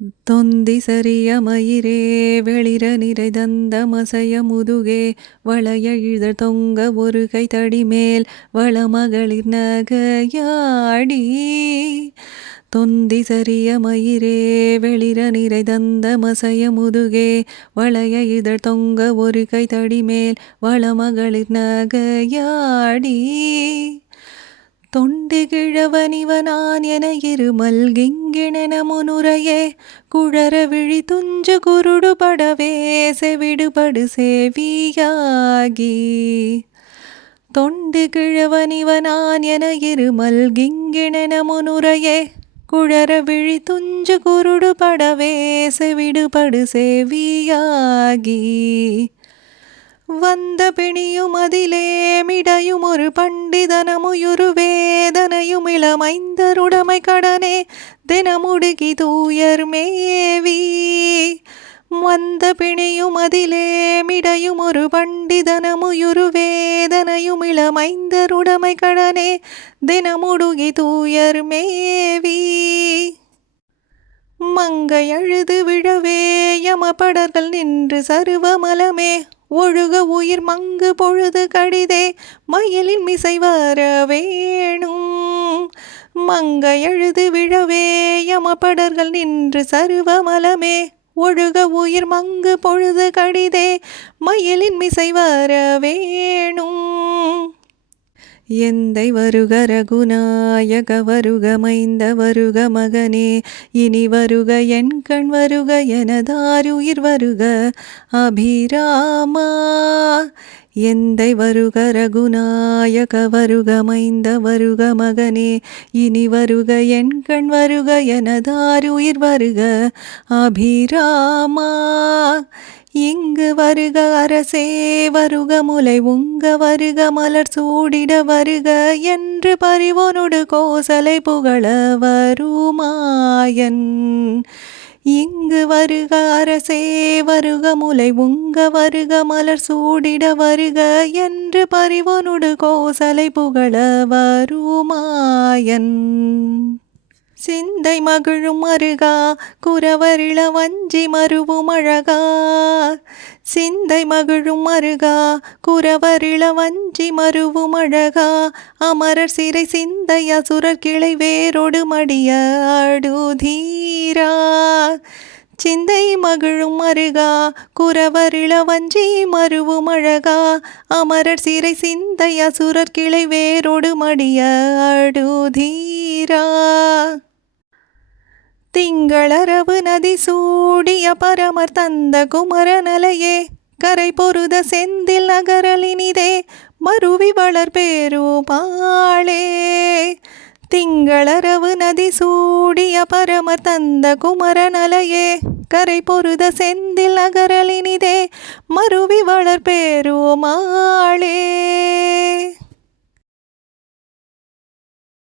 தொந்தி சரிய மயிரே வெளிர நிறைதந்த மசைய முதுகே வளைய இழ தொங்க ஒரு கை தடி மேல் வளமகளிர் நகையாடி. தொந்தி சரிய மயிரே வெளிர நிறைதந்த மசைய முதுகே வளைய இதழ் தொங்க ஒரு கை தடி மேல் வளமகளிர் நகையாடி. தொண்டு கிழவனிவனான் என இருமல் கிங்கிணென முனுரையே குழற விழி துஞ்சு குருடு படவே செவிடுபடு சேவியாகி. தொண்டு கிழவனிவனான் என இருமல் கிங்கிணென முனுரையே குழற விழி துஞ்சு குருடு படவே செவிடுபடு சேவியாகி. வந்த பிணியும் அதிலே மிடையும் ஒரு பண்டிதனமுயுரு வேதனையும் இளமைந்தருடைமை கடனே தினமுடுகி தூயர் மேவி. வந்த பிணியும் அதிலே மிடையும் ஒரு பண்டிதனமுயுரு வேதனையும் இளமைந்தருடைமை கடனே தினமுடுகி தூயர் மேவி. மங்கை அழுது விழவே யமபடர்கள் நின்று சருவமலமே ஒழுக உயிர் மங்கு பொழுது கடிதே மயிலின் மிசை வர வேணும். மங்கை அழுது விழவே யமபடர்கள் நின்று சருவமலமே ஒழுக உயிர் மங்கு பொழுது கடிதே மயிலின் மிசை வர வேணும். எந்தை வருக ரகுநாயக வருக மைந்த வருக மகனே இனி வருக என் கண் வருக எனதாருயிர் வருக அபிராமா. எந்தை வருக ரகுநாயக வருக மைந்த வருக மகனே இனி வருக என் கண் வருக எனதாருயிர் வருக அபிராமா. இங்கு வருக அரசே வருக முலை உங்க வருக மலர் சூடிட வருக என்று பரிவொனொடு கோசலை புகழ வருமாயன். இங்கு வருக அரசே வருக முலை உங்க வருக மலர் சூடிட வருக என்று பரிவொனொடு கோசலை புகழ வருமாயன். சிந்தை மகிழும் மருகா குரவரிள வஞ்சி மருவும் அழகா. சிந்தை மகிழும் மருகா குரவரிள வஞ்சி மருவும் அழகா. அமரர் சிறை சிந்தை அசுரர் கிளை வேரோடு மடிய அடுதீரா. சிந்தை மகிழும் மருகா குரவரிள வஞ்சி மருவும் அழகா. அமரர் சிறை சிந்தை அசுரர் கிளை வேரோடு மடிய அடுதீரா. திங்களரவு நதி சூடிய பரமர் தந்த குமரனலையே கரை பொருத செந்தில் நகரலினிதே மருவி வளர் பெருமாளே. திங்களரவு நதி சூடிய பரமர் தந்த குமரனலையே கரை பொருத செந்தில் நகரலினிதே மருவி வளர் பெருமாளே.